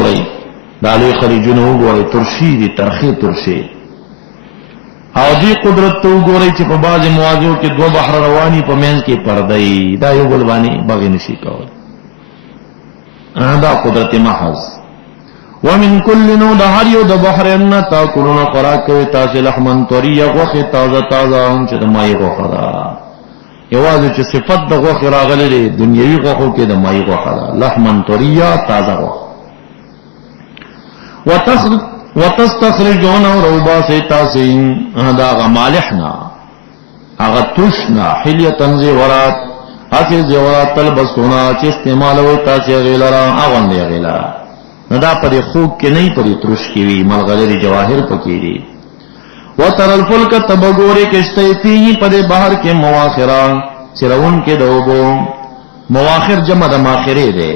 وګورئ دالوی خلیجونه وګورئ ترشی دي ترخی ترشی او دی قدرت ته وګورئ چې په بعض مواضعو کې دوه بحر رواني په منځ کې پردې دا یو بل باندې بغي نشي کول دا قدرت محض ومن كل نو د هر یو د بحرین تاکلون خوراک کوي تاسو لحمن طریا غوښه تازه تازه چې د مای غوښه ده یوازې چې صفت د غوښه راغلي دی دنیوي غوښو کې د مای غوښه ده لحمن طریا تازه غوښه وتستخرجون روبا سیتاسین دا غمالحنا اغا تشنا حلیتن زیورات اسی زیورات تلبسونا چی استعمالوی تاسی غیلرا اغن دی غیلرا ندا پری خوک کی نہیں پری ترش کیوی ملغلری جواہر پکیری وتر الفلک تبگوری کشتی فیہی پدی بحر کے مواخران سرون کے دوبو مواخر جمع دا ماخری دے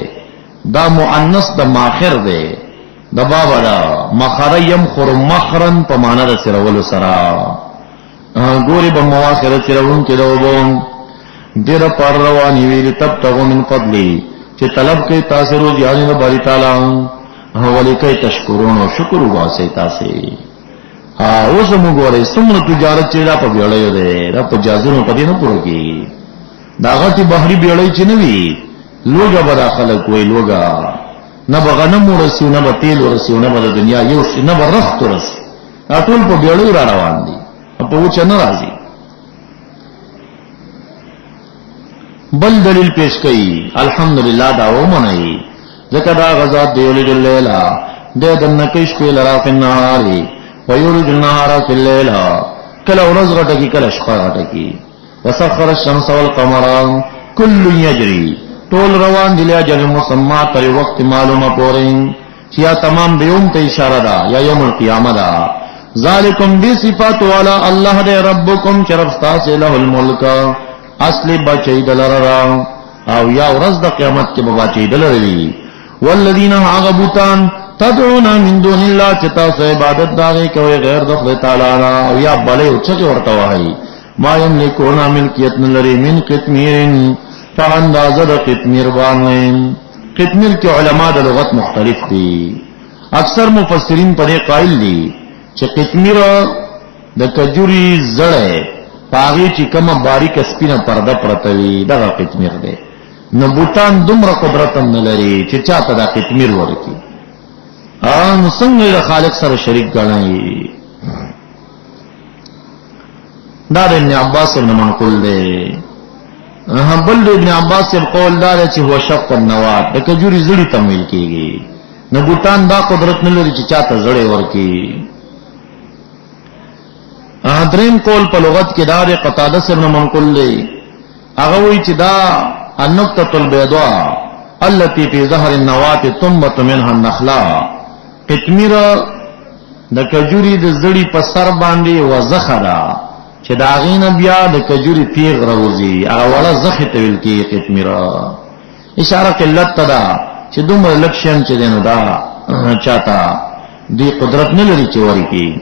دا مؤنث دا ماخر دے دا بابا دا مخر یمخر مخرن پا مانا دا سرولو سرا گوری با مواخر سرون کے دوبو دیر پر روانی ویلی تب تغو من فضلی چی طلب کئی تاسی روز یعنی دا باری تالا ولی کئی تشکرون و شکر باسی تاسی اوسمو گوری سمن تجارت چی دا پا بیڑیو دے دا پا جازنو پا دی نپورو کی دا غتی بحری بیڑی چی نوی لوگا بدا خلق وی لوگا نبا غنم رسیو نبا تیل رسیو نبا دا دنیا یوشی نبا رخت رسی اطول پا بیڑی را روان دی پا وچا نرازی بل دلیل پیش کئی الحمدللہ داو منائی ذکر دا غزات دیولج اللیلہ دے دنکش پی لرا فی النهاری ویولج النهارا فی اللیلہ کل ورز غٹکی کل اشقا غٹکی وسخر الشمس والقمران کل یجری طول روان دلیا جل مسمع تر وقت معلوم پورین چیا تمام دیوم تے اشارہ دا یا یوم القیامہ دا ذالکم بی صفات والا اللہ دے ربکم چرفستا سے لہ الملک اصلی بچی دلررا او یا ورز دا قیامت کے بچی دلرری والذین آغبوتان تدعونا من دون اللہ چتا سو عبادت داغی کوئی غیر دخل تعالینا او یا بلے اچھا جو ورطواہی ما یملکونا ملکیتن لری من قتمیرن فاندازہ دا قتمیر بانوین قتمیر کے علماء دا لغت مختلف دی اکثر مفسرین پر قائل دی چھ قتمیر دا کجوری زڑے پاغی چی کم باریک سپینا پردہ پرتوی دا قتمیر دے نبوتان دمر قدرتن نلری چی چاہتا دا قتمیر ورکی سنگی دا خالق سر شریک گنائی دا ابن عباس ابن منقل دے بل ابن عباس سے قول دار چی ہوا شق النوات دا کجوری زڑی تمویل کی گی نبوتان دا قدرت نلری چی چاہتا زڑے ورکی درین قول پا لغت کی دار قطادہ سے ابن منقل دے اغوی چی دا النقطة البيضاء التي في ظهر النوات تنبت منها النخلا قتمیر د کجوری د زړی په سر باندې وزخرا چې دا غین بیا د کجوری تیغ روزی هغه ولا زخه تویل کی قتمیر اشاره قلت تدا چې دومره لکشن چې دینو دا چاته دی قدرت نه لري چې وری کی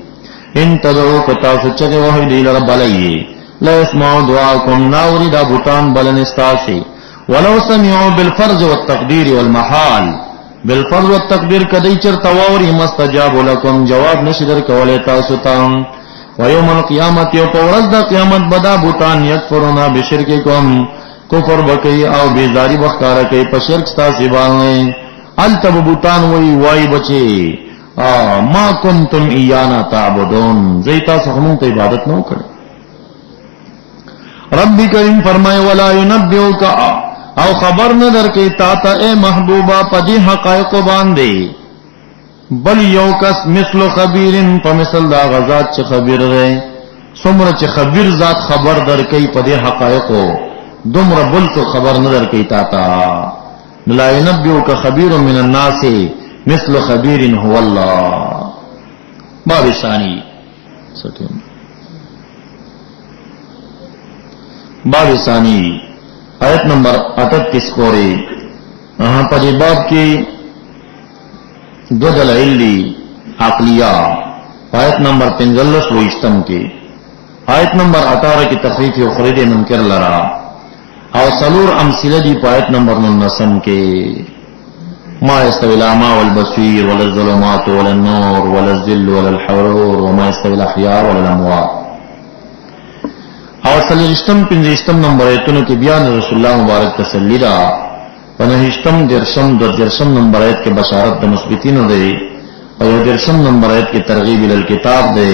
ان تدعو کتا سچته وحی دی رب علی لا اسمعوا دعاءکم ناوری دا بوتان بلن استاسی ولو سمعوا بالفرض والتقدير والمحال بالفرض والتقدير کدی چر تواوری مستجاب لكم جواب نشدر کوله تاسو ته ويوم القيامه یو پورز د قیامت بدا بوتان یکفرون بشرککم کفر بکی او بیزاری بخکار کوي په شرک تاسو باندې التب بوتان وای بچي ما کنتم ایانا تعبدون زیتا سخمون ته عبادت نو کړ رب کریم فرمائے ولا ينبئك او خبر نہ در کے تا اے محبوبہ پدی حقائق باندے بل یو کس مثل خبیر فمثل دا غزات چ خبیر رہے سمر چ خبیر ذات خبر در کے پدی حقائق دمر بل تو خبر نہ در کے تا لا ينبئك خبیر من الناس مثل خبیر هو اللہ باب ثانی باب ثانی آیت نمبر 38 پورے پر باب کی دو دلائل عقلیہ آیت نمبر 45 و اشتم کے آیت نمبر 18 کی تخریف خرید منکر لرا او سلور امثلہ دی آیت نمبر 19 کے ما يستوي الأعمى والبصير ولا الظلمات ولا النور ولا الذل ولا الحرور وما يستوي الأحياء ولا الأموات. او سلرشتم پنځشتم نمبر ایتونو کې بیان رسول الله مبارک تسلی دا، پنځشتم درشم درشم نمبر ایت کې بشارت د مثبتینو دی، او درشم نمبر ایت کې ترغیب ال الكتاب دی،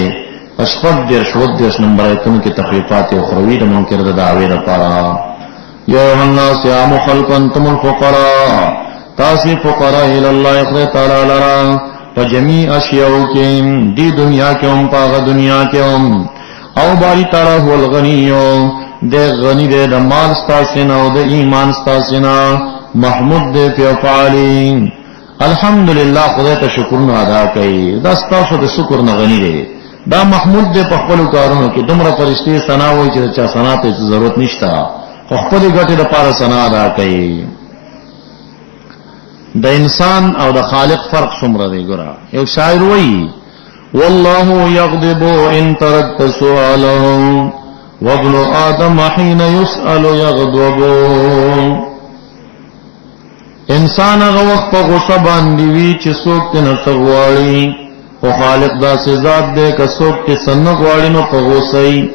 اشفق درشود نمبر ایتونو کې تخفیفات اخروی د منکر د دعوی لپاره. یا ایها الناس یا خلق انتم الفقراء، تاسی فقراء الی الله خدای تعالی لرا فجمیع اشیاء کې دی دنیا کې هم پاغه دنیا کې هم او باری تعالی هو الغنیو دے غنی دے د مال ستاسینا او د ایمان ستاسینا محمود دے پی افعالی. الحمدللہ خدای ته شکرونه ادا کړئ، دا ستاسو د شکر نه غنی دی، دا محمود دے په خپل کارونو کې دومره فرشتي ثنا وایي چې چا ثنا ته ضرورت نشته، خپل ګټه لپاره ثنا ادا کړئ. د انسان او د خالق فرق څومره دی ګوره. یو شاعر وایي والله يغضب إن تركت سؤاله وابن آدم حين يسأل يغضب. انسان هغه وخت په غصه باندې وی چې څوک ته نه غواړي، او خالق داسې ذات دی که څوک ته څنګه غواړي نو په غصه یې.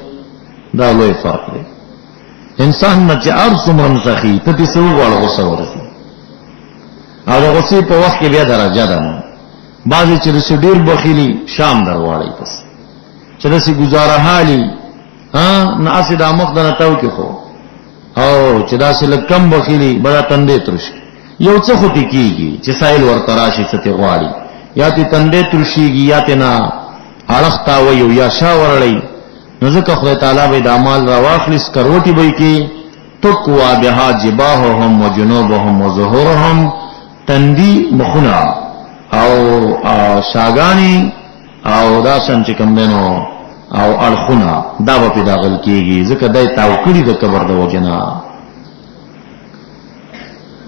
دا لوی فرق دی. انسان نه چې هر څومره مسخي ته دې څه وغواړي غصه ورسي، او د غصې په وخت کې بیا درجه ده. بعضی چې رسو ډیر بخیلی شام درواړی، پس چې رسی گزاره حالی نه اسی دا مخ دنه تاو کې خو، او چې دا سه لکم بخیلی بڑا تندې ترش یو څه خو کیږي چې سایل ورته راشي څه غواړي، یا تی تندې ترشيږي یا ته نه اړختا وي یا شاورړی. نو ځکه خدای تعالی به د اعمال را واخلص کروټي به کی تقوا بها جباههم وجنوبهم وظهورهم، تندی مخنا او شاگانی او دا سن چې کوم دینو او الخنا دا به داخل کیږي، ځکه دای توکلی د کبر د وجنا.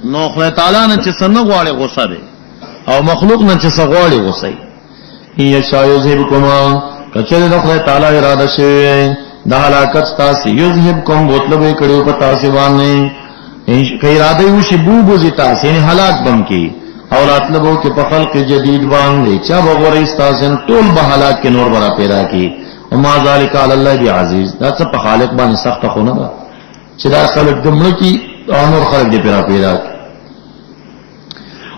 نو خدای تعالی نه چې څنګه غواړي غوسه ده، او مخلوق نه چې څنګه غواړي غوسه یې. یا شایذهبکم کچره د خدای تعالی اراده شوی د هلاکت تاسو یذهبکم مطلب کړي په تاسو باندې کای اراده یو شی بو بوزي تاسو نه هلاک بم کی او راتلبو کې په خلق جدید باندې چا وګورئ استاسن ټول به حالات کې نور برا پیدا کی. او ما ذالک علی الله بعزیز، دا څه په خالق باندې سخت خونه ده چې دا خلق دمړه کی او نور خلق دې پیدا کی.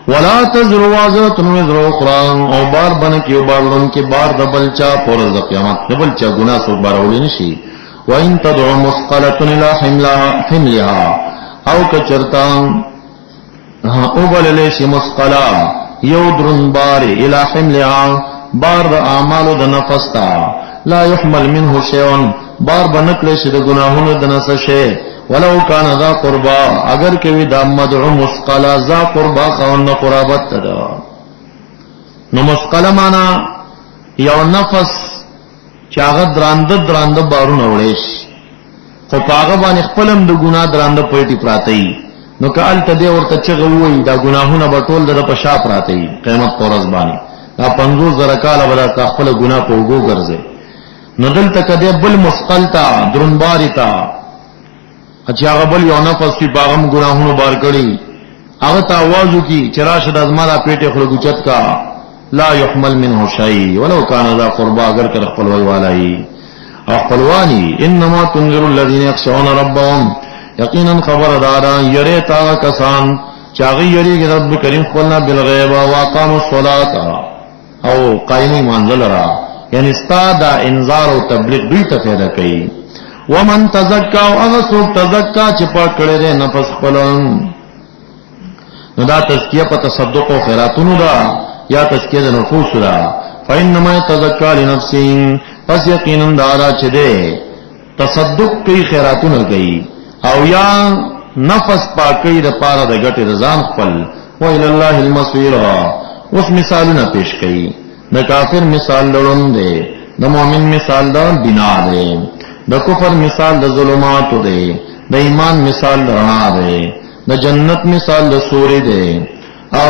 ولا تزر وازره وزر اخرى، او بار بن کې بار لون کې بار د بلچا پر د قیامت د بلچا ګناه سو بارول نشي. وان تدعو مثقله الى حملها، او کچرتان او بللی شی مسقلا یو درن باری الى حملها بار دا اعمالو دا نفستا، لا يحمل منه شیون بار بنکلی شی دا گناہونو دا نسشی، ولو کان ذا قربا اگر کوي دا مدعو مسقلا ذا قربا خواهن قرابت دا. نو مسقلا مانا یو نفس چاگه درانده بارون اولیش، خو پاگه بانی خپلم دا گناه درانده پیٹی پراتی، نو کال ته دې ورته چغه وای دا ګناهونه به ټول د په شاپ راته قیامت پر ورځ باندې دا 50,000 کاله ولا خپل ګناه په وګو ګرځي. نو دلته کده بل مسقلتا درنباری تا اچھا بل یو نفس په باغم ګناهونو بار کړی، هغه ته आवाज کی چراشد ازمالا پیټه خلګو چت کا لا يحمل منه شيء ولو كان ذا قربا اگر کر خپل وای والای او خپلوانی. انما تنذر الذين يخشون ربهم، یقینا خبردارا یری تا کسان چاغی یری رب کریم خپلنا بالغیب واقام الصلاة او قائمی منزل را، یعنی ستا دا انذار او تبلیغ دوی ته فایده کوي. ومن تزکا او هغه څوک تزکا چې پاک کړي دي نفس خپلن، نو دا تزکیه په تصدق او خیراتونو دا یا تزکیه د نفوس دا. فإنما تزکا لنفسه، پس یقینا دا چې ده تصدق کوي خیراتونه کوي او یا نفس پاکی د پاره د ګټې رضان خپل. و الی الله المصیر، اوس مثالونه پیش کړي. د کافر مثال لړون دی، د مؤمن مثال د بنا دی، د کفر مثال د ظلمات دی، د ایمان مثال د رڼا دی، د جنت مثال د سوري دی، او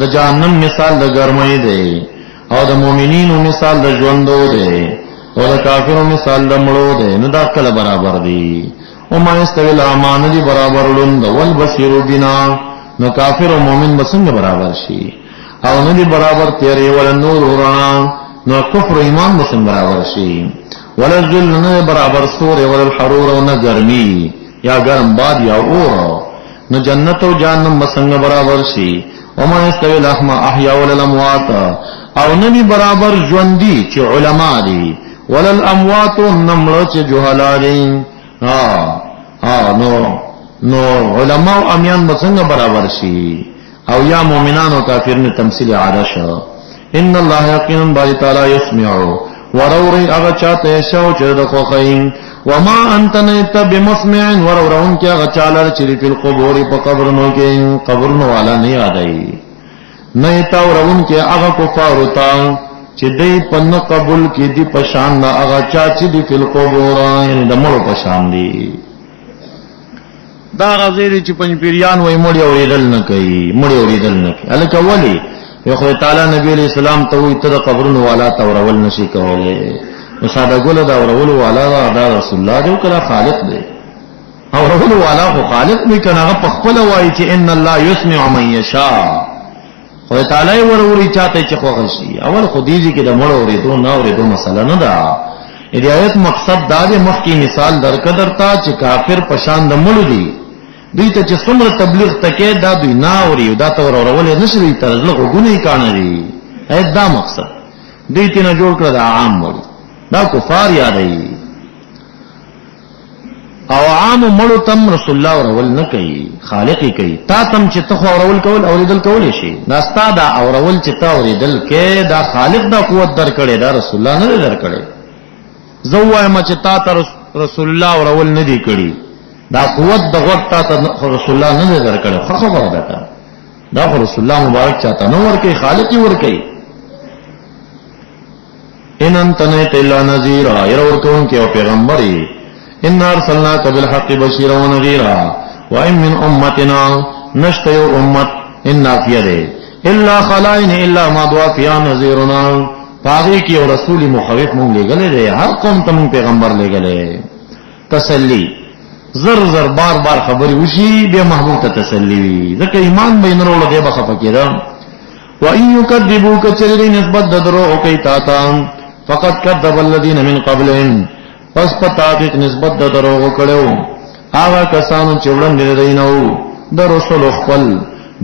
د جهنم مثال د ګرمۍ دی، او د مؤمنینو مثال د ژوندو دی، او د کافرو مثال د مړو دی. نو دا کله برابر دی. وما يستوي الاعمى ندي برابر لند والبصير بنا، نو کافر او مؤمن بسنګ برابر شي او ندی برابر تیرې ول نور وران نو کفر ایمان بسنګ برابر شي ولا ذل نه برابر سور ولا الحرور او نه ګرمي یا ګرم باد یا اور نو جنت او جهنم بسنګ برابر شي وما يستوي الاحياء ولا الاموات او ندی برابر ژوندۍ چې علما دي ولا الاموات نمړو چې جهالا دي نو علماء او امیان بسنګ برابر شي او یا مومنان او کافر نے تمثیل عرش ان الله یقینا باری تعالی یسمع وروري هغه چاته شو چې د خوخین وما انت نت بمسمع ورورون کې هغه چاله چې په قبور په قبرونو کې قبرونو والا نه یادای نه تا ورون کې هغه کفار وتا چې دې پن قبول کې دي پشان نه هغه چا چې دی په قبور یعنی د مړو پشان دي دا غزيري چې پنځ پیریان وای مړی اوریدل نه کوي مړی اوریدل نه کوي الکه ولی یو خدای تعالی نبی علیہ السلام ته وي ته قبرونو والا تورول نشي کوله نو ساده ګل دا اورول والا دا رسول الله جو کړه خالق دی اورول والا خو خالق دی کنه په خپل وای چې ان الله يسمع من يشاء خدای تعالی وروري چاته چې خوښ شي اول خدیجه کې د مړ اوریدو نه اوریدو مسله نه ده دې آیت مقصد دا دی مخکې مثال درکدرتا چې کافر پشان د مړ دی دوی ته چې څومره تبلیغ تکې دا دوی نه اوري دا تور اورول نه شي تر لږه ګونې کانه دي دا مقصد دوی ته نه جوړ کړ دا عام مړ دا کفار یادای او عام مړو تم رسول الله اورول نه کوي خالقي کوي تا تم چې ته اورول کول اوریدل کول شي دا ستا دا اورول چې تا اوریدل کې دا خالق دا قوت درکړي دا رسول الله نه درکړي زوای ما چې تا رسول الله اورول نه دی کړی دا قوت د وخت ته رسول الله نه درکړي خو خبره ده دا رسول الله مبارک چاته نو ورکه خالقي ورکه ان انت الا نذير ير ورکون کې او پیغمبري ان ارسلناك بالحق بشيرا ونذيرا وان من امتنا نشتيو امت ان فيده الا خلائن الا ما دعا فيها نذيرنا پاغي کی او رسول مخوف مونږ لګلې دي هر قوم ته مونږ پیغمبر لګلې تسلی زر زر بار بار خبري وشي به محبوب ته تسلی وي ځکه ایمان به نه وروړي به خفقیدا و ان يكذبوك چرې نسبت درو کوي تا ته فقط كذب الذين من قبلهم پس پتاک نسبت درو کړو هغه کسانو چې وړاندې دینو د رسول خپل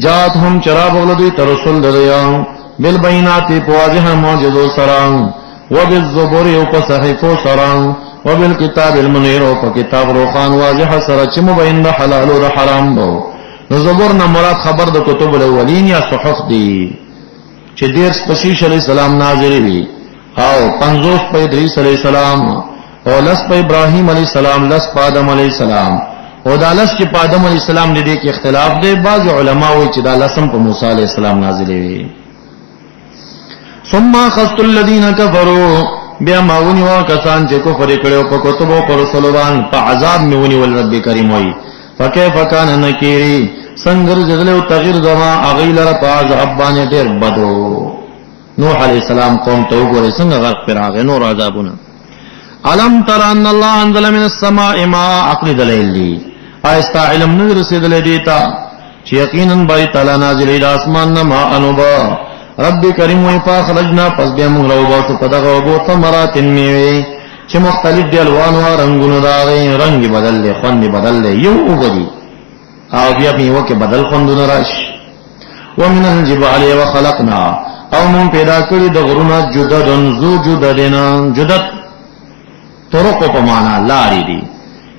جات هم چراب ولدي تر رسول دریا بالبينات بواضح معجزو سران وبالزبور وبصحيفو سران وبالكتاب المنير وبكتاب روخان واضح سر چې مبين د حلال او حرام دو نو زبور نه مراد خبر د کتب الاولین یا صحف دي چې دیر پسیش علی السلام نازل وی او 50 په ادریس علی السلام او لس په ابراهیم علی السلام لس په آدم علی السلام او دا لس چې په آدم علی السلام دې کې اختلاف دی بعض علما وایي چې دا لسم په موسی علی السلام نازل وی ثم خست الذين كفروا بیا ماونی وا کسان چې کفر کړو په کتبو پر رسولان په عذاب میونی ول رب کریم وای فكيف كان نکیری څنګه جدلو تغیر زما اغیلر په عذاب باندې ډیر بدو نوح علیہ السلام قوم ته وګورئ څنګه غرق پر هغه نور عذابونه علم تر ان الله انزل من السماء ماء عقل دلیل دی ایستا علم نه رسیدلې دیتا چې یقینا بای تعالی نازلې د اسمان نه ما انوبا رب کریم وی فاخرجنا پس بیا موږ راوباسو په دغه وبو ثمرات میوه چې مختلف دي الوان او رنگونه داغي رنگ بدل دي خوند بدل دي یو وګړي او بیا میوه کې بدل خوندونه راشي ومن الجبال وخلقنا او مون پیدا کړی د غرونو جددن زو جددن جدد طرق په معنا لارې دي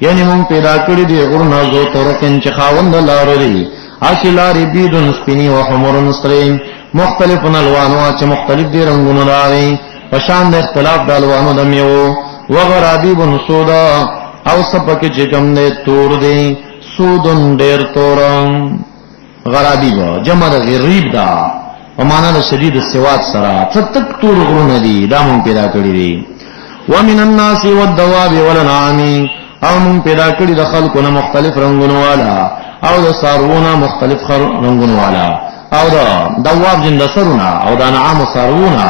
یعنی مون پیدا کړی دی غرونو زو طرقن چې خاوند لارې دي اصلاری بیدن سپینی و حمرن سرین مختلف الوانو چې مختلف دي رنگونه لري پشان د اختلاف د الوانو د میو وغرابی بن سودا او سپک چې کوم نه تور دي سودن ډیر تورم غرابی با جمع د غریب دا په معنا د شدید السواد سره څتک تور غرونه دي دا مون پیدا کړی دي ومن الناس والدواب والانعام او مون پیدا کړی د خلقونه مختلف رنگونه والا او د سارونه مختلف رنگونه والا او دا دواب جن د سرونه او د انعام سارونه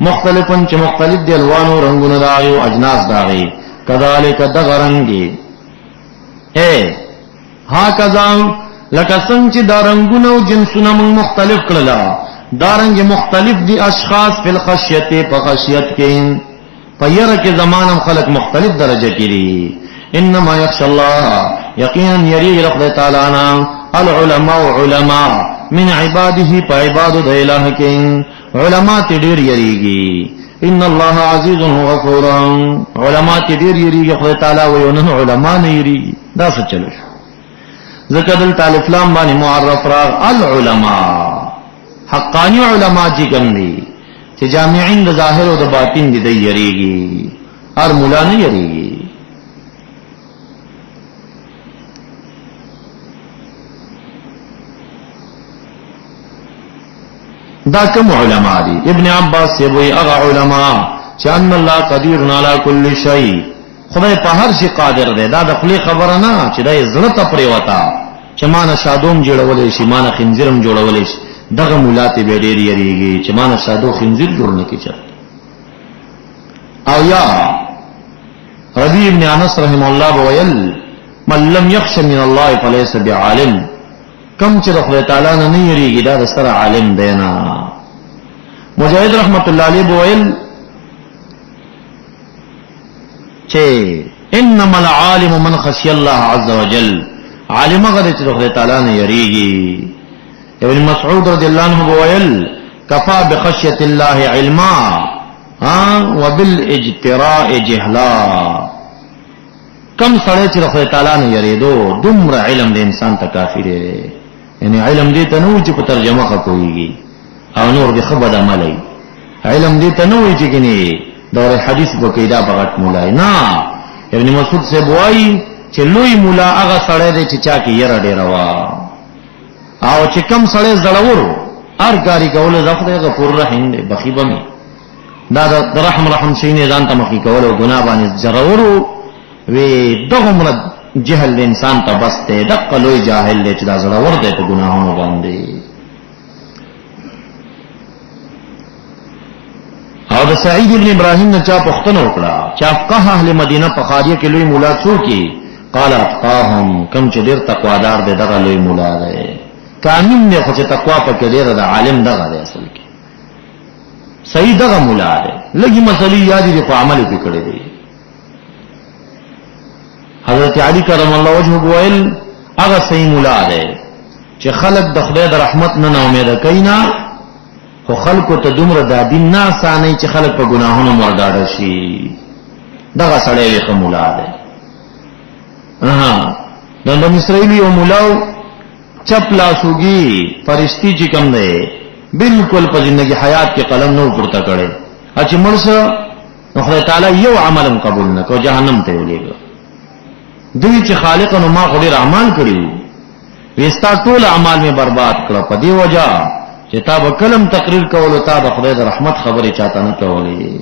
مختلفن چې مختلف دي الوانو رنگونه داغي او اجناس داغي کذالک دغرنگي ها کذا لکه څنګه چې دا رنگونه او جنسونه موږ مختلف کړلا دارنګ مختلف دي اشخاص فی الخشیت په خشیت کې په یره کې زمانم خلق مختلف درجه کې دي انما یخشى الله یقینا یری رب تعالی عنہ العلماء علماء من عباده په عبادت د الہ کې علماء ته ډیر یریږي ان الله عزیز غفور علماء ته ډیر یریږي خدای تعالی ویونه علماء نه یریږي دا څه چلو ذکر الف لام باندې معرف را العلماء حقانی علماء چې کوم دي چې جامعین د ظاهر او د باطن دي د یریږي هر مولا نه یریږي دا کوم علماء دي ابن عباس سے وی اغا علماء چې ان الله قدیر علی کل شیء خدای په هر شي قادر دی دا د خپل خبره نه چې دا عزت پرې وتا چې مان شادوم جوړولې شي مان خنزیرم جوړولې شي دغه مولات به ډېر یریږي چې مان شادو خنزیر جوړ نه کیږي او یا ربی ابن انس رحم الله ویل من لم يخش من الله فليس بعالم کم چې خدای تعالی نه یریږي دا سره عالم دی نه مجاهد رحمت الله علیه ویل چې انما العالم من خشي الله عز وجل عالم غره چې خدای تعالی نه یریږي ابن مسعود رضی الله عنه ویل کفا بخشیه الله علما وبالاجتراء جهلا کم سره چې خدای تعالی نه یریدو دومره علم د انسان ته کافی دی یعنی علم دې ته نو چې په ترجمه کوي او نور دې خبر عملي علم دې ته نو چې کني دور حدیث بقیدا بغت مولای نه ابن مسعود سے بوای چې لوی مولا هغه سره دی چې چا کې یره ډیر وا او چې کم سره زړورو هر کاری کوله زخه غفور رحیم دی بخي بمي دا د رحم شینه ځان ته مخې کوله او ګناه باندې زړورو وی دغه مرد جهل انسان ته بس ته دغه لوی جاهل دی چې دا زړور دی په ګناهونو باندې او د سعید ابن ابراهیم نه چا پښتنه وکړه چې افقه اهل مدینه په خاریه کې لوی مولا څوک قال اتقاهم کم چې ډیر تقوادار دی دغه لوی مولا دی قانون نه خو چې تقوا په کې ډیر د عالم دغه دی اصل کې صحیح دغه مولا دی لګي مسلې یاد دي په عمل کې کړی دی حضرت علی کرم الله وجهه ویل هغه صحیح مولا دی چې خلق د خدای د رحمت نه امید کینا خو خلقو ته دومره د دین نه اسانه چې خلق په ګناهونو مرداړ شي دغه سړی یې مولا دی د بنی اسرائیل یو مولاو چپ لاسوږي فرشتي چې کوم دی بالکل په ژوندۍ حیات کې قلم نو پورته کړي چې مرسه نو خدای تعالی یو عملم قبول نه کو جهنم ته ولېږي دوی چې خالق نو ما خو ډېر اعمال کړیو وستا ټول اعمال می برباد کړه په دی وجہ چې تا به کلم تقریر کول تا به خدای د رحمت خبره چاته نه کولې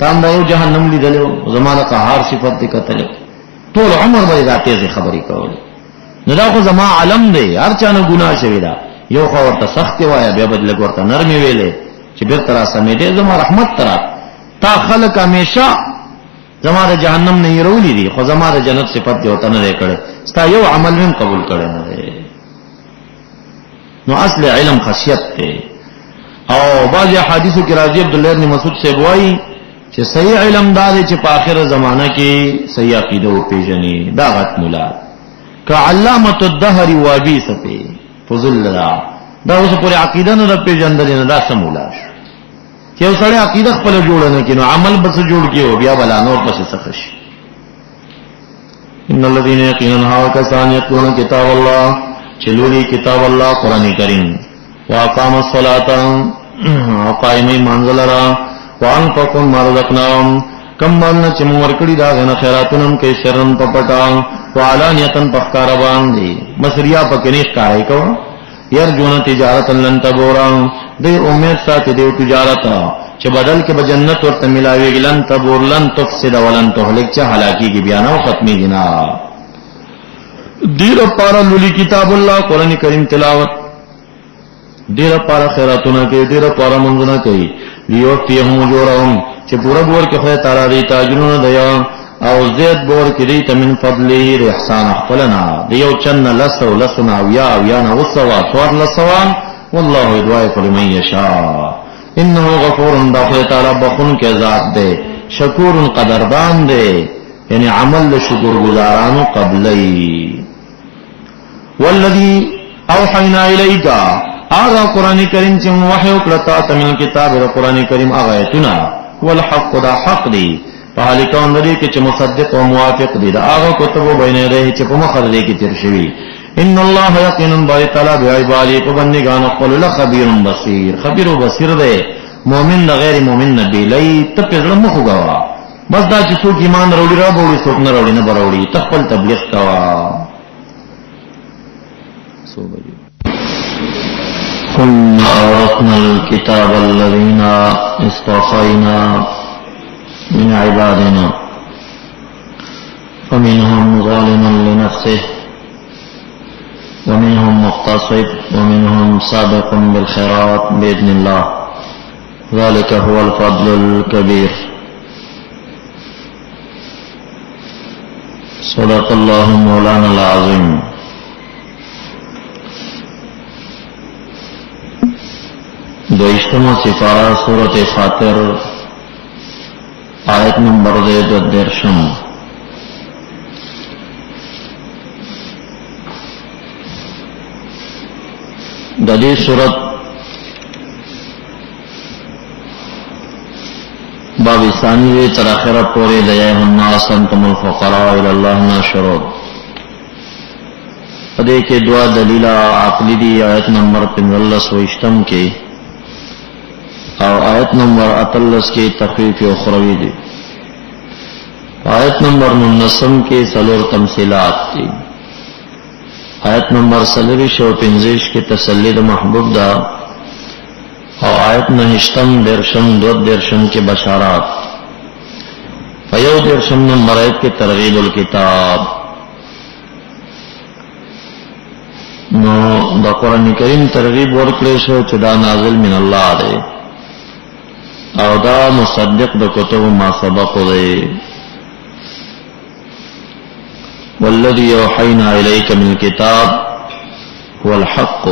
تام دا یو جهنم لیدلو زمانه قهار صفت دې کتل ټول عمر به ذاتې خبرې کولې نو دا خو زما علم دی هر چا نه ګناه شوی دا یو خو ورته سخت وایي بیا بدل ورته نرمي ویلې چې بیر تر سمې دې زما رحمت ترا تا خلق همیشه زما د جهنم نه يرولې دي خو زما د جنت صفت دی وته نه کړي ستا یو عمل هم قبول کړي نه دی نو اصل علم خشیت ته او بعض حدیثو کې راځي عبد الله بن مسعود سے وایي چې صحیح علم دار چې په آخر زمانہ کې صحیح عقیده او پیژنې دا غت مولا کعلامه الدهر وابي سپي فضل دا اوس پر عقیده نه پیژندل نه دا سمولا چې اوسړه عقیده خپل جوړ نه کینو عمل بس جوړ کیو بیا بلا نور پس سخش ان الذين يقينون ها كسان يتلون كتاب الله چلوری کتاب الله قران کریم واقام الصلاه قائمي منزلرا وانفقوا ما رزقناهم کم باندې چې موږ ورکړي دا غنه خیراتونم کې شرن پپټا وعلانیتن پخکار باندې مسریا پکې نه ښکارای کو يرجون تجارت لن تبورا دې امید ساتي دې تجارت چې بدل کې به جنت ورته ملاوي لن تبور لن تفسد ولن تهلك چې هلاکی کې بیان او ختمي جنا دیر پارا لولی کتاب الله قران کریم تلاوت دیر پارا خیراتونه کې دیر پارا منځونه کوي لیو فیهم جوړهم چې پورا ګور کې خدای تعالی دې تاجرونه دیا او زید بور کې دی تمن فضله احسان خپلنا دیو چن لسنا ویا نه وسوا څوار لسوان والله يدعي لمن يشاء انه غفور داخل تعالی بخون کے ذات دے شکور قدردان دے یعنی عمل شکر گزارانو قبلی والذی اوحینا الیکا آغا قرآن کریم چم وحی اکلتا تمن کتاب قرآن کریم آغایتنا والحق دا حق دی فحالکان دلی که چه مصدق و موافق دی دا آغا کتبو بین رہی چه پمخر دی کی ترشوی ان اللہ یقینا باری تعالی بعبادی پبندگان قل لخبیر بصیر خبیر و بصیر دے مومن دا غیر مومن نبی لئی تپیزل مخو گوا بس دا چه سوک ایمان روڑی را بوڑی سوک نروڑی نبروڑی تخپل تبلیغ کوا ثم أورثنا الكتاب الذين اصطفينا من عبادنا فمنهم ظالم لنفسه ومنهم مقتصد ومنهم سابق بالخيرات بإذن الله ذلك هو الفضل الكبير صدق الله مولانا العظيم دوشتم سفارہ سورت فاطر آیت نمبر 2 ددی سورت باب ثانی تر آخر پوری دیا الناس انتم الفقراء الى اللہ ناشرون ادے کے دعا دلیلہ عقلی دی آیت نمبر 15 کے اور آیت نمبر 38 کی تخفیف اخروی دی آیت نمبر 19 کے سلور تمثیلات تھی آیت نمبر 45 کی تسلید محبوب دا اور آیت 9 درشم کے بشارات فیو درشم نمبر 1 کے ترغیب الکتاب نو دا قرآن کریم ترغیب ورکړی شو چې دا نازل من الله دی او دا مصدق دا کتب ما سبق دی والذی اوحینا الیک من الکتاب هو الحق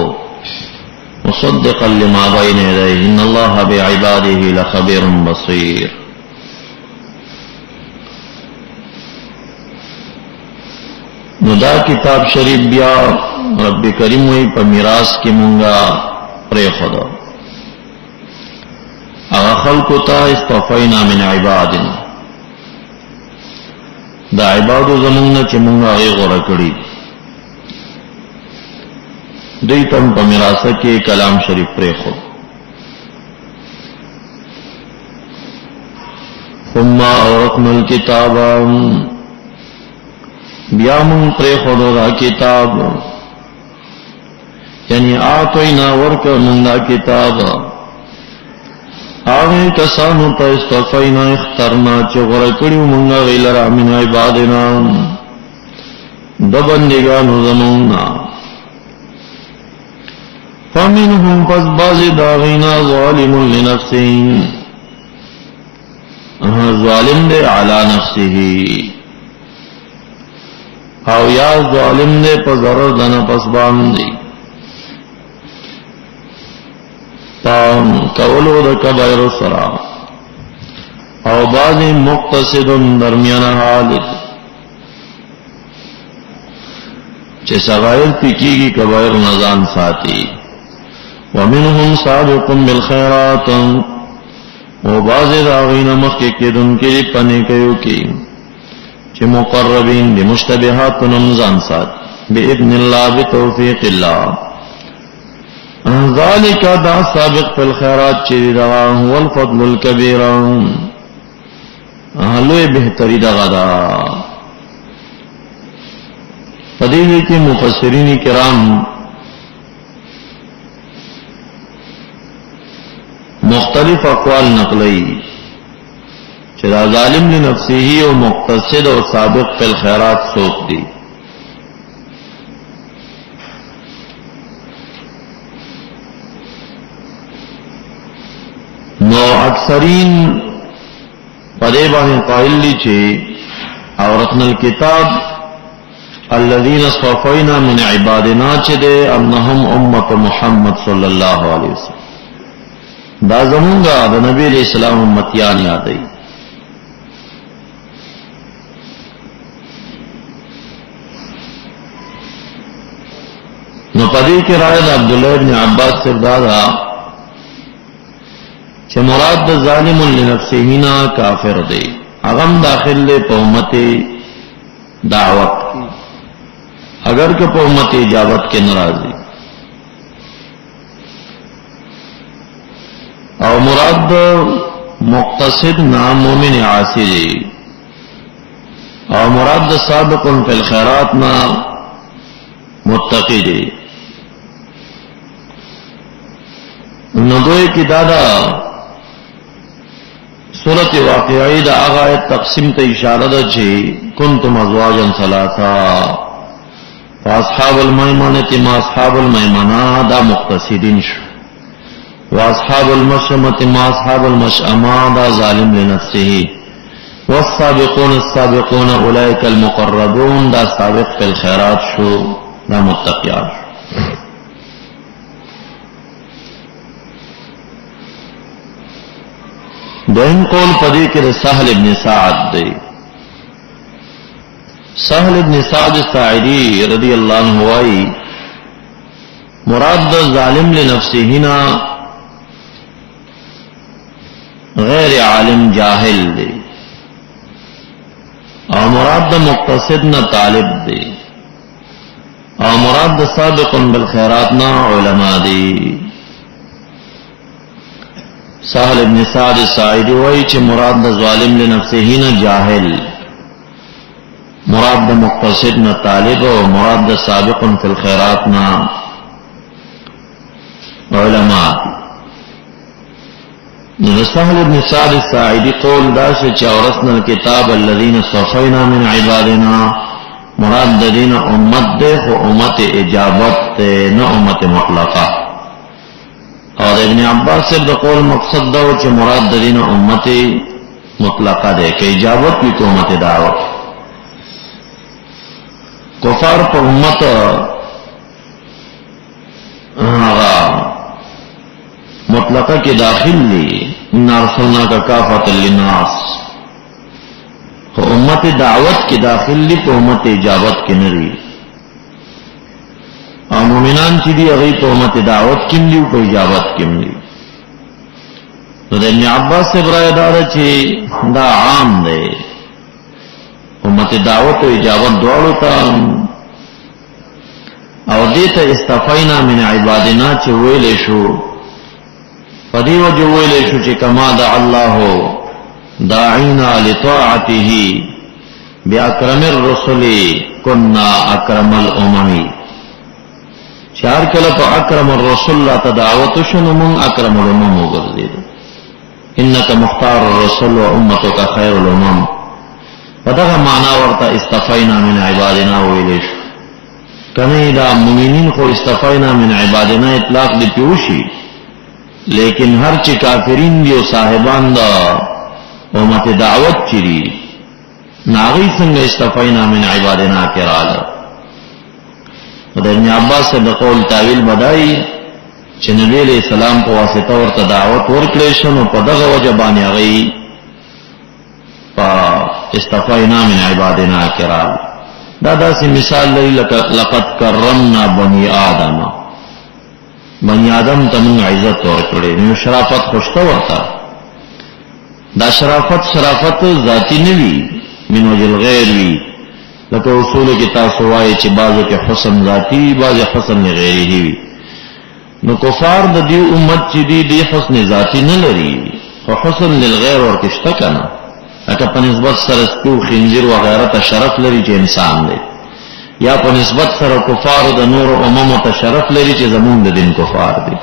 مصدقا لما بین یدیہ ان اللہ بعباده لخبیر بصیر نو دا کتاب شریف بیا رب کریم وی پا میراث کی منگا پری خدا اغا خلقو تا اصطفینا من عبادنا دا عبادو زمونگنا چی منگا اغی غورا کری دیتم پا میراسا کی کلام شریف پری خود ثم اورثنا الكتاب بیا من پری خود دا کتاب یعنی آتوینا ورک من دا کتاب آغی کسانو تا استفینا اخترنا چه غرکڑیو منگا غیلر من عبادنا دبندگانو زمونا فمنهم پس بازی داغینا ظالم لنفسین ظالم دے علا نفسه او یا ظالم دے پس ضرر دنا پس باندی کولو دا کبائر سرا او بعضی مقتصد درمیان حالت چه صغائر پکی کی کبائر نظام ساتی ومنهم سابق بالخیرات و بعضی داغین مخی کی دن کی پنے کیو کی چه مقربین بمشتبہات نمزان سات بإذن اللہ بتوفیق اللہ ذالک دا سابق فی الخیرات چیزی دا هو الفضل الكبیر لوی بہتری دا غدا پدیوی کی مفسرین کرام مختلف اقوال نقلی چرا ظالم لنفسی و مقتصد و سابق فی الخیرات سوک دی نو اکثرین پدے بانے قائل لی چھے اورتنا الكتاب الذين اصطفينا من عبادنا چده انهم امت محمد صلی اللہ علیہ وسلم دا زمونگا دا نبی علیہ السلام امتیان یادئی. نو پدی کی رائے دا عبداللہ ابن عباس سے دادا چھ مراد دا ظالم لنفسہینا کافر دے اغم داخل دے پا امت دعوت کی اگر کہ پا امت اجابت کے نرازی او مراد مقتصد نام مومن عاصی دے او مراد سابق فی الخیرات نا متقی دے. نگوئے کی دادا سورت واقعی دا آغایت تقسیم تا اشارہ دا چھے کنتم ازواجا ثلاثا فاصحاب المیمانت ما اصحاب المیمانہ دا مقتصدین شو واصحاب المشأمة ما اصحاب المشأمہ دا ظالم لنفسه والسابقون السابقون اولئک المقربون دا سابق فی الخیرات شو دا متقیان شو. دویم قول پدی کے سہل ابن سعد دے. سہل ابن سعد الساعدی رضی اللہ عنہ وائی مراد ظالم لنفسہنا غیر عالم جاہل دے اور مراد مقتصد نہ طالب دے اور مراد سابق بالخیرات نہ علماء دے. سہل ابن سعد الساعدی وئی چھ مراد ظالم لنفسہنا جاہل مراد مقتصد نہ طالب و مراد سابق فی الخیرات نہ علماء. سہل ابن سعد الساعدی قول دا سے چورثنا الكتاب الذین اصطفینا من عبادنا مراد دین امت دے خو امت اجابت نہ امت مطلقہ. اور ابن عباس سے قول مقصد دا چھ مراد دین امت مطلقہ دے کہ اجابت بھی تو امت دعوت. کفار پر امت مطلقہ کے داخل لی انا ارسلناک کافۃ للناس امت دعوت کے داخل لی تو امت اجابت کے نری اور مومنان چی دی اغی تو امت دعوت کم لی تو اجابت کم لی. تو ابن عباس سے برائے دارا چی دا عام دے امت دعوت و اجابت دوڑو تا او دیتا استفینا من عبادنا چی ویلے شو فدی وجہ ویلے شو چی کما دا اللہ داعینا لطاعته باکرم الرسل کننا اکرم الاممی. چار کلپ اکرم الرسل لا تدعوت شنو من اکرم الامم گردید انکا مختار الرسل و امتک خیر الامم. پدغا معنی ورطا استفینا من عبادنا ویلے شو کنی دا مومنین خو استفینا من عبادنا اطلاق دی پیوشی لیکن ہر چی کافرین دیو صاحبان دا امت دعوت چری ناغی سنگ استفینا من عبادنا کرالا. ابن عباس سے بقول تاویل بدائی چھ نبی علیہ السلام کو واسطہ ورطا دعوت ورکلیشن و پدغ وجبانی اغی پا استفینا من عبادنا کرالا. دادا سی مثال لئی لقد کرمنا بنی آدم بنی آدم تمنگ عزت ورکڑے نیو شرافت خوشتا ورطا دا شرافت ذاتی نوی من وجه الغیر وی لکه اصول کی تاسوائی چی بعضو کے حسن ذاتی بعض حسن غیری ہی نو کفار دا دیو امت چی دی حسن ذاتی نلری خو حسن للغیر ورکشتا کنا لکه پا نسبت سر اسکو خنزیر وغیرہ تا شرف لری چی انسان دے یا پا نسبت سر کفار دا نور امم تا شرف لری چی زمون دا دن کفار دے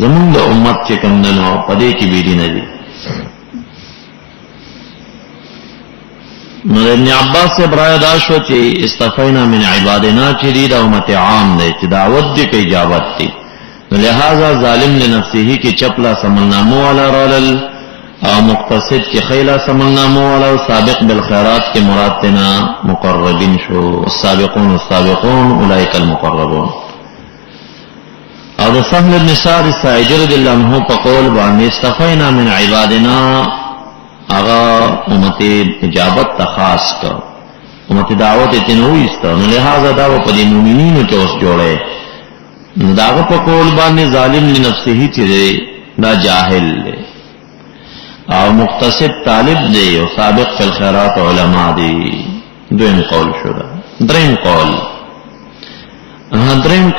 زمون دا امت چی کم دنو پدے کی بیدی ندی. ابن عباس سے برائے داشو چی استفینا من عبادنا چی دی دا امت عام دے چی دعوت دی کئی اجابت تی لہذا ظالم لنفسی ہی کی چپلا سملنامو والا رولل او مقتصد کی خیلا سمنا مولا سابق بالخیرات کے مراد تنا مقربین شو السابقون السابقون اولئک المقربون. اور سهل بن سعد الساعدی رضی اللہ عنہ پقول باندې استفینا من عبادنا اغا امت اجابت تخاص کا امت دعوت تنوی استا لہذا دعوت پا دی مومنین کے اس جوڑے داغ پقول باندې ظالم لنفسه چرے دا جاہل لے او مقتصد طالب دے او سابق فی الخیرات علماء دی. دویم قول شده. درین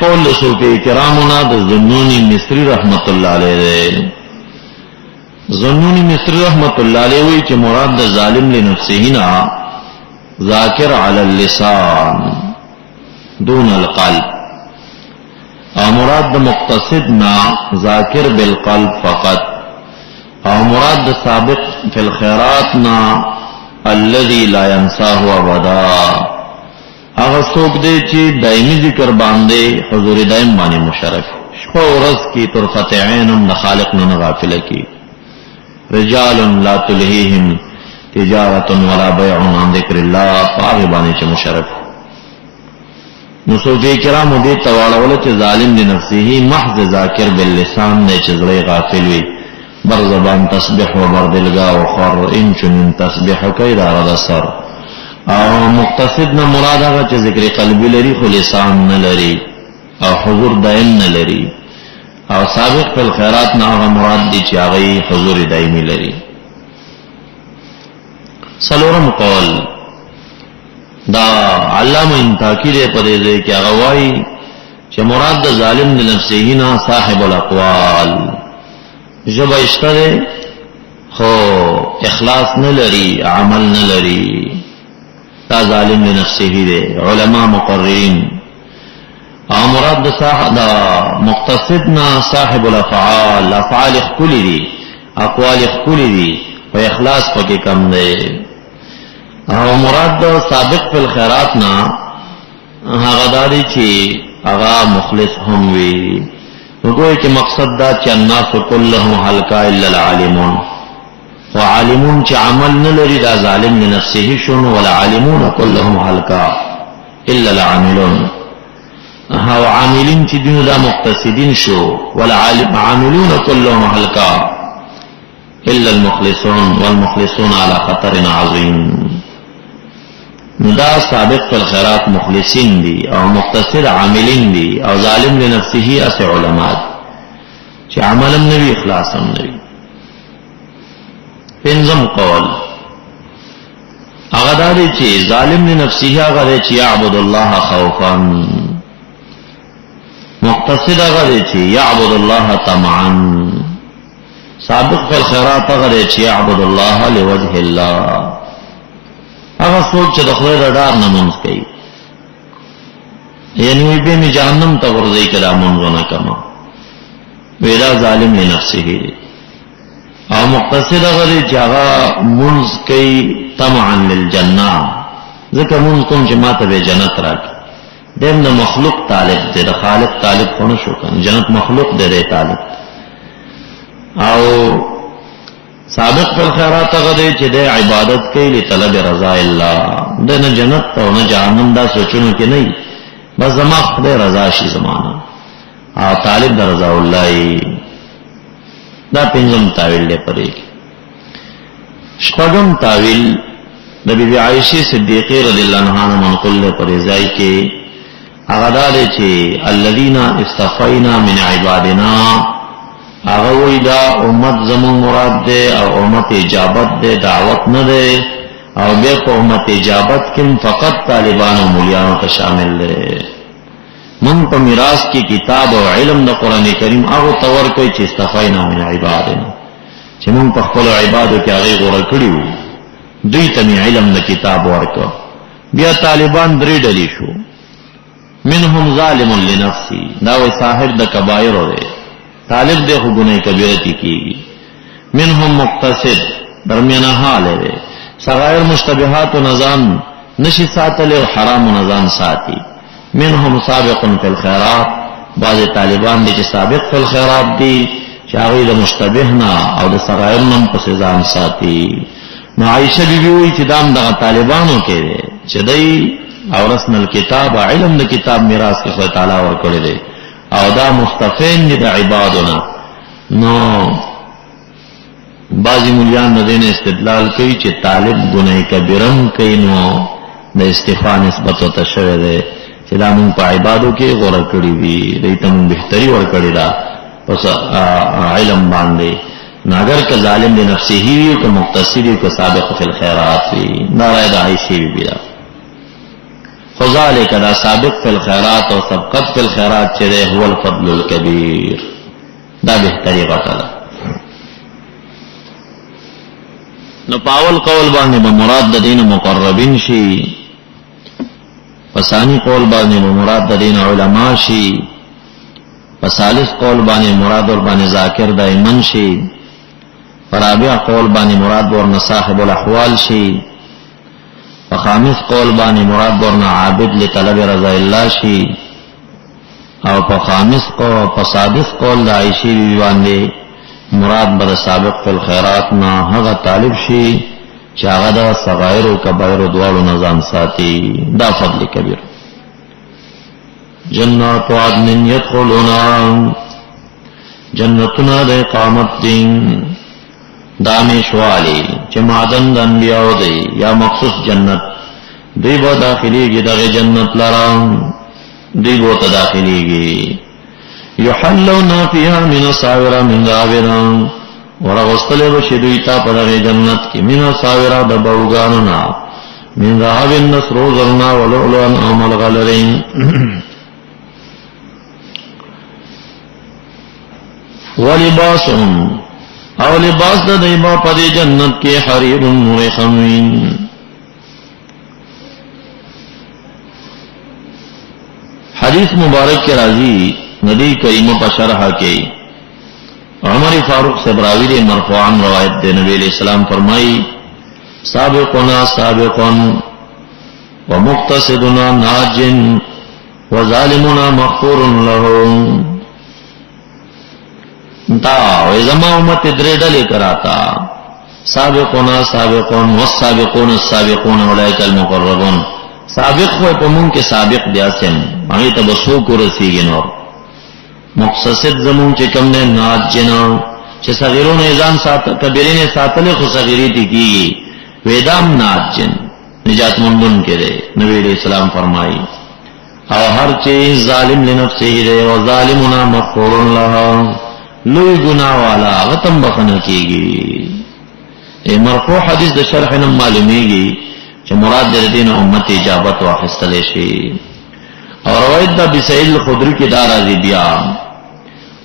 قول صوفی کرامنا دا ذنونی مصری رحمت اللہ علیہ دے. ذنونی مصری رحمت اللہ علیہ وی چه مراد دا ظالم لنفسهنا ذاکر علی اللسان دون القلب او مراد دا مقتصدنا ذاکر بالقلب فقط او مراد دا سابق فی الخیراتنا الذي لا ينساه ابدا اغا سوک دے چی دائمی ذکر باندے حضور دائم بانی مشرف شپا ورز کی طرفت عینم دا خالقنا غافل کی رجال لا تلہیہم تجارت ولا بیع عن ذکر اللہ پاغ بانی چی مشرف. نصوفی کرام دے توالا چی ظالم لنفسی محض ذاکر باللسان دے چی ذرے غافل وی بر زبان تسبح و بر دلگا و خر انچن تسبح کئی دارد سر. او مقتصدنا مراد آگا چه ذکر قلبی لری خو لسان نلری او حضور دائم نلری او سابق فی الخیرات نا آگا مراد دی چه آگئی حضور دائمی لری. سلورم قول دا علامہ انتاکی دے پدے دے کہ آگوائی چه مراد دا ظالم لنفسینا صاحب الاقوال جب اشتہ دے خو اخلاص نلری عمل نلری دا ظالم لنفسه دے. علماء مقررین او مراد دا مقتصدنا صاحب الافعال افعال اخکلی دی اقوال اخکلی دی و اخلاص پاکی کم دے. او مراد دا سابق فی الخیراتنا غداری چی اغا مخلص ہم وی نگوئی کہ مقصد دا چی الناس کلهم حلقا الا العالمون وعالمون چی عمل نلری دا ظالم لنفسه شن والعالمون كلهم حلقا الا العاملون او عاملین چی دینو دا مقتصدین شو والعاملون كلهم حلقا الا المخلصون والمخلصون على خطر عظیم. دا سابق فی الخیرات مخلصین دی او مقتصد عاملین دی او ظالم لنفسه اس علماء چی عملم نبی اخلاصم نبی. پنزم قول اغداری چی ظالم لنفسه اغداری چی یعبد اللہ خوفا مقتصد اغداری چی یعبد اللہ طمعا سابق فی الخیرات اغداری چی یعبد اللہ لوجہ اللہ. اغا سوک چی دخلی ردار نمونز کئی یعنی وی بین جہنم تا غرزی کدا منزو نکما ویدا ظالم لنفسه دی. او مقتصد اغدی چاگا منز کئی طمعا للجنہ ذکر منز کم چی ماتا بے جنت راکی دیم دا مخلوق طالب دے دا خالق طالب خونشو کن جنت مخلوق دے طالب. او سابق فی الخیرات اغدی چی دے عبادت کئی لی طلب رضا اللہ دے نا جنت تا نا جہنم دا سوچنو کی نہیں بس زمان دے رضا شی زمانا او طالب دا رضا اللہ دا پنجم تاویل دے پرے کی. شپگم تاویل دا بی بی عائشی صدیقی رضی اللہ عنہ منقل دے پرے زائی کے اغدار چے الذین استفینا من عبادنا اغوی دا امت زمون مراد دے او امت اجابت دے دعوت نہ دے او بے کو امت اجابت کم فقط طالبان و مولیانوں کا شامل دے. من پا میراث کی کتاب و علم دا قرآن کریم اغو تور کوئی چی استفینا من عبادنا چی من پا خپل عبادو کی آغی غور کریو دوی تمی علم دا کتاب ورکا بیا طالبان دری ڈلی شو منهم ظالم لنفسی داوی صاحب دا کبائر دے طالب دے خو گناہ کبیرتی کی منهم مقتصد درمیانہ حال دے صغائر مشتبہات و نظام نشی ساتل و حرام و نظام ساتی منهم سابق فی الخیرات بعض طالبان دی چی سابق فی الخیرات دی چاغی د مشتبهنا او د سغائر نم پس ځان ساتي. نو عائشہ بیبی وی چې دام دغه طالبانو کې دی چې دی اورثنا الكتاب علم د کتاب میراث کې خدای تعالی ورکړی دی او دا مستفین دي د عبادنا. نو بعضی ملیان ندین استدلال کوي چې طالب گناہ کبیرم کوي نو د استفاء نسبت ته شوی دی چې دا موږ په عبادو کې غوړه کړی وي دیته موږ بهتري ورکړی دا پس علم باندې. نو اگر که ظالم دی نفسه وي او که مقتصد وي او که سابق فی الخیرات وي دا رائے د عائشہ بیبی دا. فذلک دا سابق فی الخیرات او سبقت فی الخیرات چې هو الفضل الکبیر دا بهتري غټه ده. نو پاول قول باندې به مراد د دین مقربین شي، پسانی قول باندې به مراد د دین علما شي، پسالس قول باندې مراد ور باندې ذاکر دایمن شي، رابع قول باندې مراد ورنه صاحب الاحوال شي، خامس قول باندې مراد ورنه عابد لطلب رضا الله شي، او په خامس قول په سادس قول د عائشہ بیبی باندې مراد بر سابق فی الخیرات نا هغه طالب شي چې هغه د صغائر او کبائر دواړو نظام ساتي. دا فضل کبیر. جنات عدن يدخلونها جنتنا د اقامت دین دانشوالی چې معدن د انبیاء دی یا مخصوص جنت دی به داخليږي دغه جنت لرام دی به ته داخليږي. یحلون فیها من ساور من ذهب ورغسل بشدوی تا په دغه جنت کې من ساور د بوغاننا من ذهب النصر زرنا ولؤلؤا او ملغلرین ولباسهم او لباس د دیبا په دې جنت کې حریر مرخمین. حدیث مبارک کے راضی نبی کریم په شرح کې عمر فاروق سے براوی دے مرفوعاً روایت دے نبی علیہ السلام فرمائی سابقنا سابقن ومقتصدنا ناجن وظالمنا مغفور لهم. دا وزما امت درې ډلې کراتا سابقنا سابقون والسابقون السابقون اولئک المقربون. سابق خو په مونږ کې سابق بیا سم هغه ته بسو کو رسیږي. نور مقتصد زمون چې کوم نه ناجن چې صغیرون ځان سات کبیرین ساتل خو صغیری دي کیږي وېدام ناجن نجات مندون کړي. نبی علیہ السلام فرمایي او هر چې ظالم لنفسه دی او ظالمنا مغفور له لوی گناہ والا غتم بخنه کیږي. مرفوع حدیث د شرح نم معلومیږي چې مراد د دین امت اجابت واخستل شي. اور روایت د ابي سعيد الخدري کې دا راځي بیا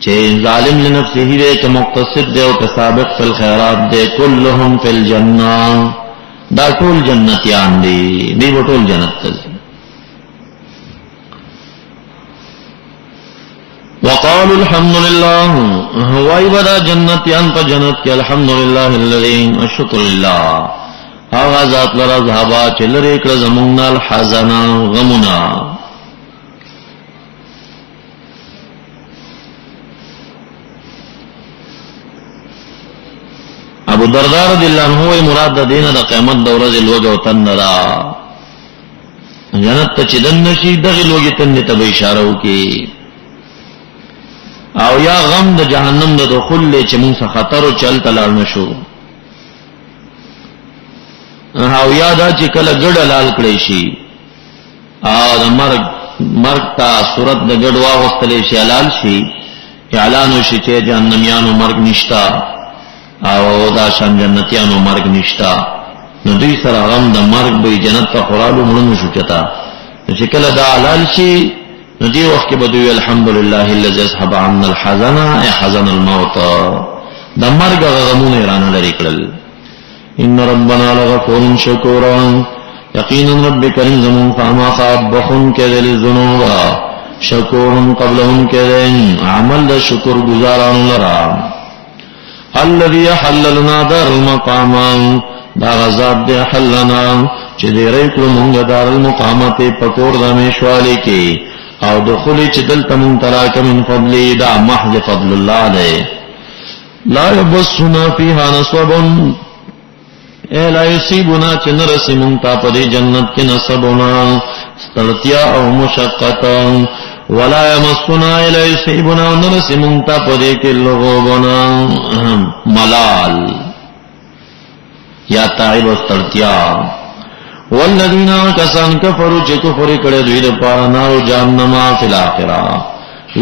چې ظالم لنفسه دی چې مقتصد دی او سابق فی الخيرات دی كلهم فی الجنه دا ټول جنتیان دي دی ټول جنت ته. وقالوا الحمد لله هو بدا جنتیان په جنت کې الحمد لله الذي الشكر لله هغه ذات لرا ذهبا چې لري کړ زمونږ الحزن غمنا. ابو الدرداء رضی الله عنه مراد د دینه د قیامت د ورځې لوګ او تن را جنت ته چې دن شي دغه لوګي تن ته به اشاره وکي او یا غم د جهنم د دخول له چې موږ خطر او چل تلال نشو او یا دا چې کله ګډ لال کړی شي او د مرګ تا صورت د ګډ واغستلې شي حلال شي اعلان شي چې جهنميانو مرګ نشتا او دا شان جنتیانو مرګ نشتا. نو دوی سره غم د مرګ به جنت ته خورالو مړو شو چتا چې کله دا حلال شي نو دی وخت کې بدوی الحمدلله الذي اصحب عنا الحزن اي حزن الموت د مرګ غمونه رانه لري کړل. ان ربنا لغفور شکور یقینا رب کریم زمون فما خاب بخون کې ذل ذنوب شکور قبلهم کې عمل د شکر گزاران لرا. الذي حللنا دار المقام دا غزاد دی حلنا چې دې ریکلو مونږ دار المقامت پکور د میشوالی کې او دخولی چې دلته مون تراک من فضلی دا محض فضل الله دی. لا یبسنا فیها نصب اے لا یصیبنا چنرسی منتا پدی جنت کی نصبنا سترتیا او مشقتا ولا یمسنا الا یصیبنا نرسی منتا پدی کی لغوبنا ملال یا تعب استرتیا والذین کسان کفروا چه کفر کړه دوی د پاره نار جهنم فی الاخره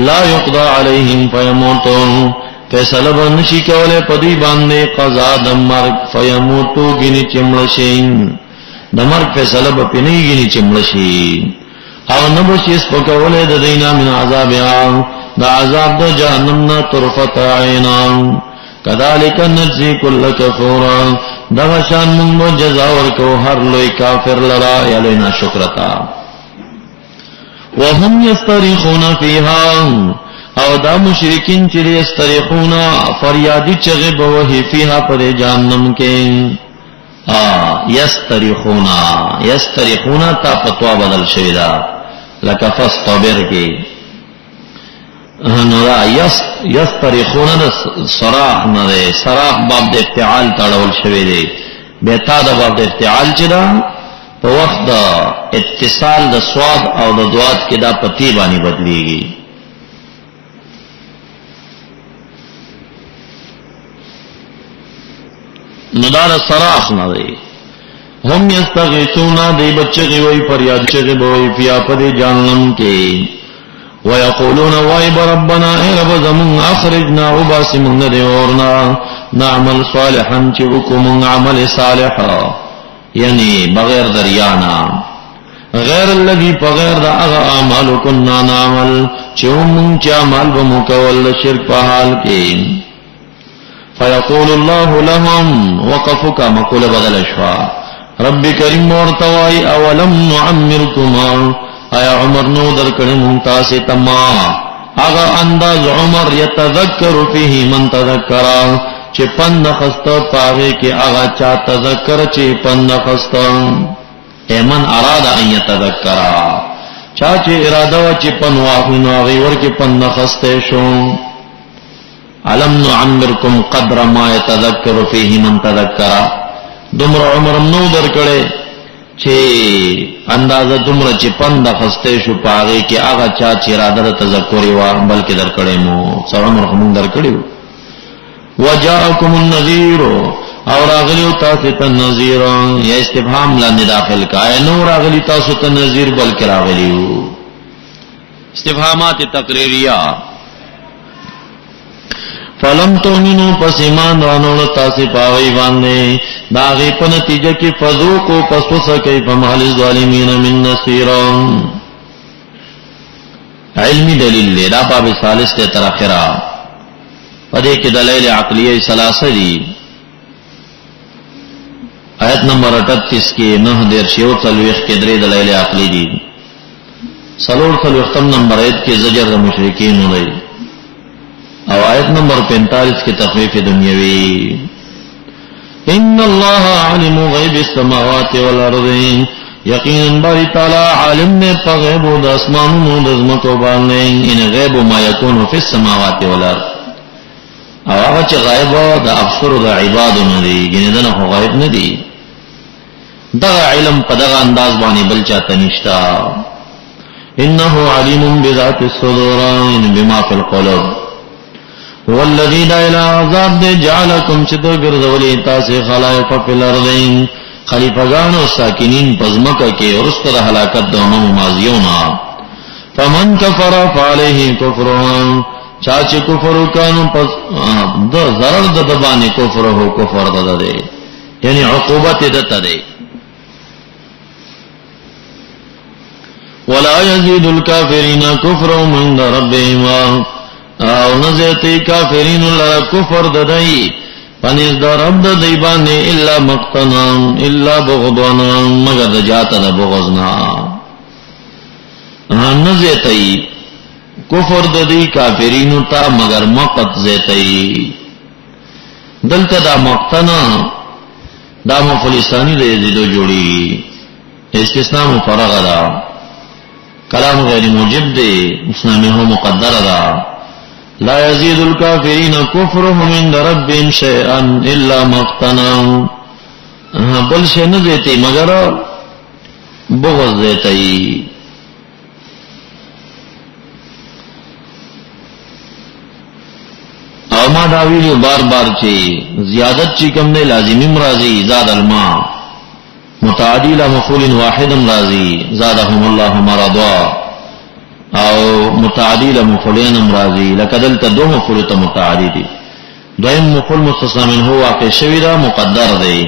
لا یقضى علیہم فیموتون فیصله بنشي کوله پدی باندې قضا د مرګ فیموتو گنی چمړشین د مرګ فیصله به پنی گنی چمړشي او نه بشي سپکوله د دینا من عذاب د عذاب د جهنم نه طرفت عینا کذالک نجزی کل کفورا دغه شان موږ جزا ورکو هر لوی کافر لرا یا لوی ناشکرتا وهم یستریخون فیها او دا مشرکین چې یستریخون فریادی چغه بوهی فیها پر جهنم کې یستریخون تا پتوا بدل شوی دا لکه فاصطبر کې نو یستریخون دا صراح نه ده صراح باب د افتعال تړول شوی دی به تا دا باب د افتعال چې دا په وخت د اتصال د صاد او د ضاد کې دا پتی باندې بدلیږي نو دا صراخ نه دی هم یستغیثون دی بچی وی فریاد چغه وی بیا په جهنم کې ويقولون وایب ربنا اے رب زمون اخرجنا وباسمون دیورنا نعمل صالحا چې وکوم عمل صالحا یعنی بغیر دریانا غیر الذي بغیر دا اغا اعمال كنا نعمل چې مونږ چې عمل بمکول شرک په حال کې فيقول الله لهم وقفك مقول بدل شوا رب کریم ورتوای اولم نعمركم ایا عمر نو درکړې مونږ تاسو تما هغه انداز عمر یتذکر فيه من تذکر چې پند خسته پاوي کې هغه چا تذکر چې پند خسته ایمن اراده ان یتذکر چا چې اراده و چې پنواه نو هغه ورکه پند خسته شو علم نعمرکم قدر ما یتذکر فيه من تذکر دمر عمر نو درکړې چې اندازه دومره چې پند خسته شو پاره کې هغه چا چې اراده تذکر و بلکې درکړې مو سره عمر هم درکړې وجاءکم النذیر او راغلی تاسو ته نذیر یا استفهام لاندې داخل کای نو راغلی تاسو ته نذیر بلکې راغلی استفهامات تقریریه فلم تؤمنوا پس ایمان رانوڑ تاسی پاوئی باندے داغی پا نتیجہ کی فذوقو پس وسکی فمحل الظالمین من نصیران علمی دلیل لے دا باب ثالث تے تراخرہ پدے کی دلیل عقلیہ سلاسہ دی آیت نمبر 38 کے 9 دیر شیو تلویخ کے درے دلیل عقلی دی سلور تلویختم نمبر 1 کے زجر مشرکین ہوئی او آیت نمبر 45 کی تخفیف دنیاوی ان اللہ عالم غیب السماوات والارض یقیناً باری تعالی عالم نے پا غیب و دا اسمانون و دزمکو بارنے ان غیب ما یکون فی السماوات والارض او آغا چه غیب دا افسر دا عباد ندی گنی دن خو غیب ندی دا علم پا دا انداز بانی بلچا تنشتا انہو علیم بذات الصدوران بما فی القلوب والذی دا الہ عذاب دے جعلکم چتو گردولی تاسی خلائف فی الارضین خلیفگان و ساکنین پزمکہ کے ورستر حلاکت دونوں ماضیونا فمن کفر فعلیہ کفرون چاچے کفرو کانو پس ضرر دبانی کفر ہو کفر دے یعنی عقوبت دتا دے ولا یزید الکافرین کفرهم عند ربهم او نزیتی کافرین لرا کفر ددائی پنیز دا رب ددائی بانے الا مقتنا الا بغضانا مگر دجاتا دا بغضنا نزیتی کفر ددائی کافرین تا مگر مقت زیتی دلتا دا مقتنا دا مفلسانی دا یزیدو جوڑی استثناء مفرغ دا کلام غیر موجب دے اسنامی ہو مقدر دا لا يزيد الكافرين كفرهم عند ربهم شيئا الا مقتا بل شيء نہ دیتے مگر بغض دیتے ہی. او ما داویلیو بار بار چی زیادت چی کم دے لازمیم رازی زاد الماء متعدی لمفعول واحد رازی زادهم الله مرضا او متعدی لمفعولین رازی لکدلت دو مفعول تا متعدی دی دویم مفعول مستثنا منه واقع شوی دا مقدر دی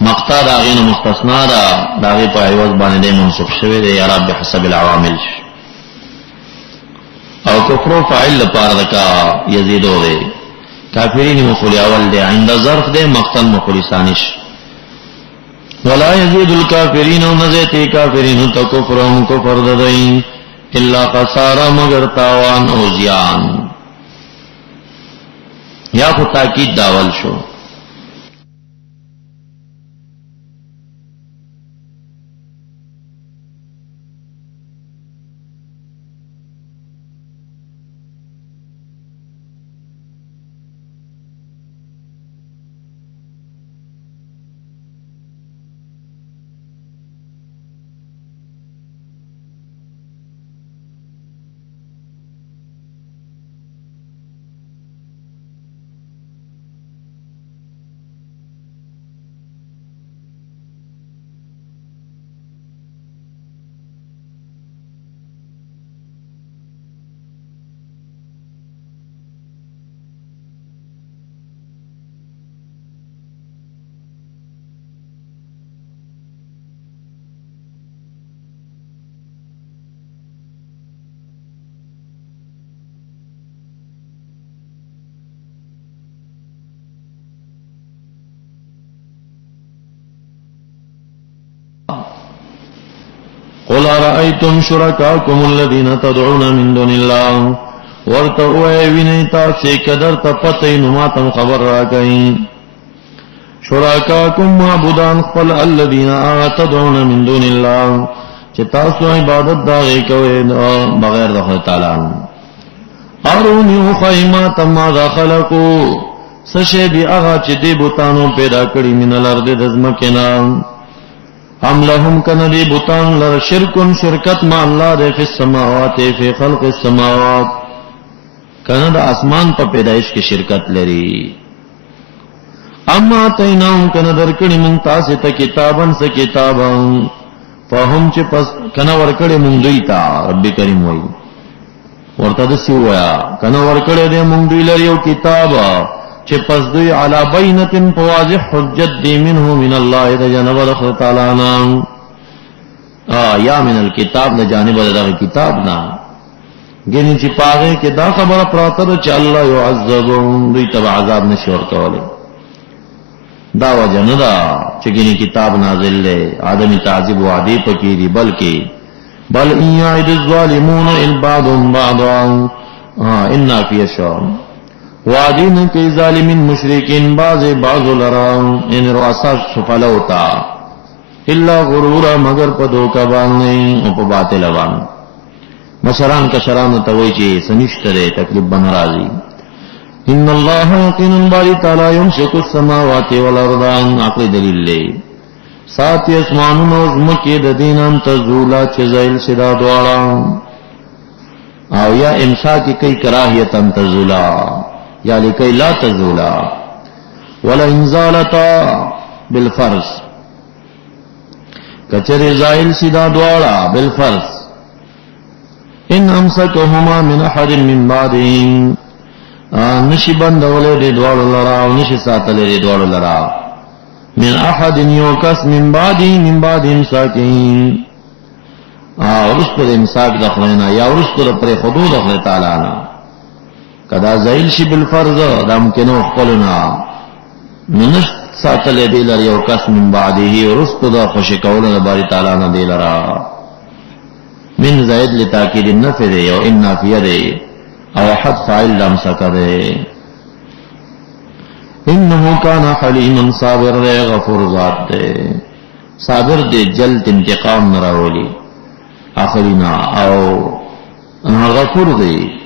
مقطع داغین مستثنا دا داغی پا عوض باندې منصوب شوی دی اعراب بحسب العوامل او کفر فاعل لپاره دکا یزیدو دی کافرین مفعول اول دی عند ظرف دی مقتل مفعول ثانی ولا يزيد الكافرين نزيت كافرين تكفرهم كفر ددين الا خسارا مگر تاوان او زیان یا خو تاکید داول شو. قل ارأيتم شركاكم الذين تدعون من دون الله ورتو ویني تاسو قدر ته پته نو ماته خبر راکئ شركاكم معبودان خپل الذين تدعون من دون الله چې تاسو عبادت دا کوي بغیر د خدای تعالی ارونی خیمات ما خلقو سشه دی هغه چې دی بوتانو پیدا کړی من الارض د ځمکینا ام لهم کنی بوتان لر شرکن شرکت ما اللہ دے فی السماوات فی خلق السماوات کنه د اسمان په پیدائش کې شرکت لري اما تیناهم کنه درکړي مون تاسو ته کتابن څه کتابن فهم چې پس کنه ورکړي مونږ دوی ته رب کریم وای ورته د سی وایا کنه ورکړي دې مونږ دوی لري یو کتاب چې پس دوی علی بینه فواضح حجت دی منه من الله د جناب الله تعالی نام یا من الكتاب د جانب د کتاب نا ګینې چې پاره کې دا خبره پراته چې الله يعذبهم دوی تبع عذاب نشي ورکوله دا وجه نه دا چې ګینې کتاب نازل له آدمی تعذيب وعده پکې دی بل ان يعد الظالمون البعضهم بعضا ان في شان وعدین کی ظالمین مشرکین بعض لرام ان رؤسا سفلا ہوتا الا غرورا مگر په دوکا باندې او په باطل باندې مشران کشران ته وایي چې سنشتره تکلیف بن راضی ان الله یقینا باری تعالی یمسک السماوات والارض عقل دلیل له سات اسمانونو زمکه د دینام تزولا چې زایل شدا دواړه او یا امساک کی کراهیت تزولا یا لکی لا تزولا ولا انزالتا بالفرض کچر زائل سیدھا دوارا بالفرض ان امسکهما من احد من بعدهم نشی بندولے دی دوار لرا و نشی ساتلے دی دوار لرا من احد یوکس من بعد امساکین ورست پر امساک دخلینا یا ورست پر خدود دخلی تعالینا کدا زائل شی بالفرض دا ممکنو خپلنا ننشت ساتل دی لر یو کس من بعده ورست دا خوشی کولنا باری تعالینا دی لرا من زائد لتاکید النفع دی او ان نافیه دی او حد فاعل دام سکا دی انہو کانا حلیما صابر دی غفور ذات دی صابر دی جلد انتقام نراولی آخرینا او غفور دی